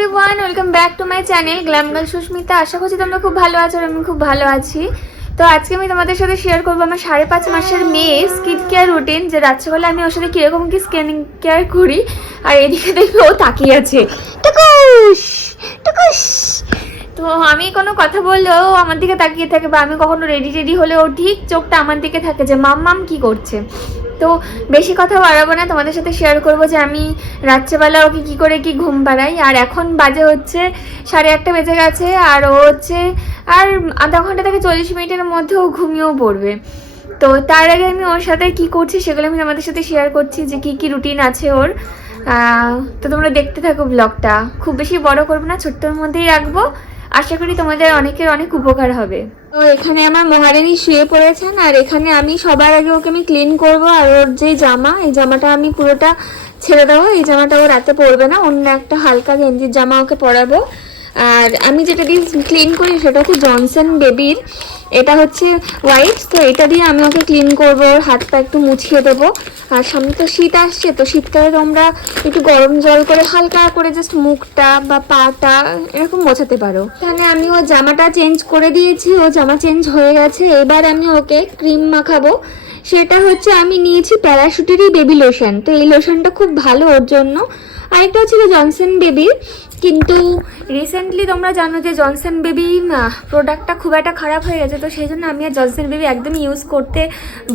Everyone welcome back to my channel glam girl Sushmita আশা করছি তোমরা খুব ভালো আছো আমি খুব ভালো আছি। তো আজকে আমি তোমাদের সাথে শেয়ার করব আমার সাড়ে পাঁচ মাসের মেয়ে স্কিন কেয়ার রুটিন যে রাত্রেবেলা আমি ওর সাথে কীরকম কি স্কিন কেয়ার করি, আর এদিকে দেখবে ও তাকিয়ে আছে। টুকুস টুকুস। তো আমি কোনো কথা বললেও আমার দিকে তাকিয়ে থাকে বা আমি কখনো রেডি হলে ও ঠিক চোখটা আমার দিকে থাকে যে, মাম মাম, কি করছে? তো বেশি কথা বাড়াবো না, তোমাদের সাথে শেয়ার করব যে আমি রাত্রেবেলা ওকে কী করে কি ঘুম পাড়াই। আর এখন বাজে হচ্ছে সাড়ে আটটা বেজে গেছে, আর ও হচ্ছে, আর আধা ঘণ্টা থেকে চল্লিশ মিনিটের মধ্যে ও ঘুমিয়েও পড়বে। তো তার আগে আমি ওর সাথে কি করছি সেগুলো আমি তোমাদের সাথে শেয়ার করছি যে কি কি রুটিন আছে ওর। তো তোমরা দেখতে থাকো ব্লগটা খুব বেশি বড় করব না, ছোট্টর মধ্যেই রাখব। আশা করি তোমাদের অনেকের অনেক উপকার হবে। তো এখানে আমার মহারানী শুয়ে পড়েছেন, আর এখানে আমি সবার আগে ওকে আমি ক্লিন করব, আর ওর যে জামা, এই জামাটা আমি পুরোটা ছেড়ে দেবো, এই জামাটা ও রাতে পরবে না, অন্য একটা হালকা গেঞ্জির জামা ওকে পরাবো। আর আমি যেটা দিয়ে ক্লিন করি সেটা হচ্ছে জনসন বেবির এটা হচ্ছে হোয়াইট তো এটা দিয়ে আমি ওকে ক্লিন করব, ওর হাত পা একটু মুছিয়ে দেবো। আর সামনে তো শীত আসছে, তো শীতকালে তোমরা একটু গরম জল করে হালকা করে জাস্ট মুখটা বা পাটা এরকম মোছাতে পারো। এখানে আমি ও জামাটা চেঞ্জ করে দিয়েছি, ও জামা চেঞ্জ হয়ে গেছে। এবার আমি ওকে ক্রিম মাখাবো। সেটা হচ্ছে আমি নিয়েছি প্যারাশুটেরই বেবি লোশন তো এই লোশনটা খুব ভালো ওর জন্য। আরেকটা ছিল জনসন বেবির কিন্তু রিসেন্টলি তোমরা জানো যে জনসন বেবি প্রোডাক্টটা খুব একটা খারাপ হয়ে গেছে, তো সেই জন্য আমি আর জনসন বেবি একদম ইউজ করতে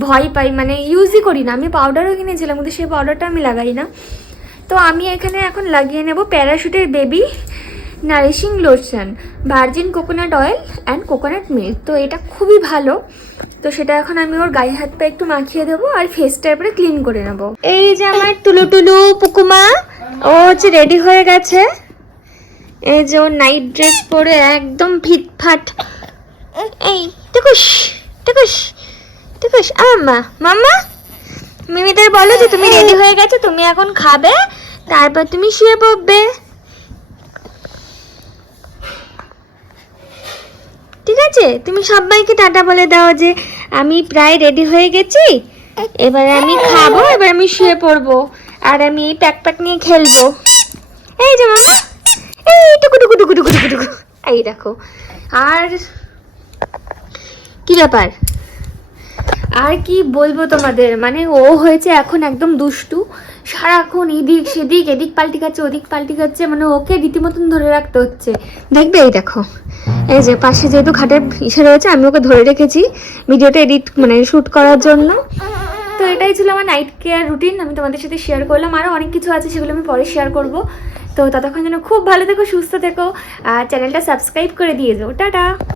ভয় পাই মানে ইউজই করি না। আমি পাউডারও কিনেছিলাম, কিন্তু সেই পাউডারটা আমি লাগাই না। তো আমি এখানে এখন লাগিয়ে নেব প্যারাশুটের baby nourishing lotion virgin coconut oil and coconut milk তো এটা খুবই ভালো। তো সেটা এখন আমি ওর গায়ে হাত পা একটু মাখিয়ে দেবো আর ফেসটা এরপরে ক্লিন করে নেব। এই যে আমার টুলু টুলু পুকুমা, ও হচ্ছে রেডি হয়ে গেছে। এই যে ওর নাইট ড্রেস পরে একদম ফিটফাট। এই টুকুস টুকুস টুকুস আম্মা মাম্মা, মিমিদের বলো যে তুমি রেডি হয়ে গেছো, তুমি এখন খাবে, তারপর তুমি শুয়ে পড়বে। ঠিক আছে, তুমি সবাইকে টাটা বলে দাও যে আমি প্রায় রেডি হয়ে গেছি। এবার আমি খাব, এবার আমি শুয়ে পড়ব, আর আমি এই প্যাক প্যাক নিয়ে খেলব। এই যে মামা এই, টুকু টুকু টুকু টুকু টুকু টুকু। এই দেখো, আর কি ব্যাপার? আর কি বলব তোমাদের? মানে ও হয়েছে এখন একদম দুষ্টু। সারাক্ষণ এদিক সেদিক, এদিক পাল্টি খাচ্ছে, ওদিক পাল্টি খাচ্ছে মানে ওকে রীতিমতন ধরে রাখতে হচ্ছে। দেখবে এই দেখো, এই যে পাশে যেহেতু খাটের ইসে রয়েছে, আমি ওকে ধরে রেখেছি ভিডিওটা এডিট মানে শ্যুট করার জন্য। তো এটাই ছিল আমার নাইট কেয়ার রুটিন আমি তোমাদের সাথে শেয়ার করলাম। আরও অনেক কিছু আছে, সেগুলো আমি পরে শেয়ার করব। তো ততক্ষণ যেন খুব ভালো থেকো, সুস্থ থেকো, আর চ্যানেলটা সাবস্ক্রাইব করে দিয়ে দেবো টাটা!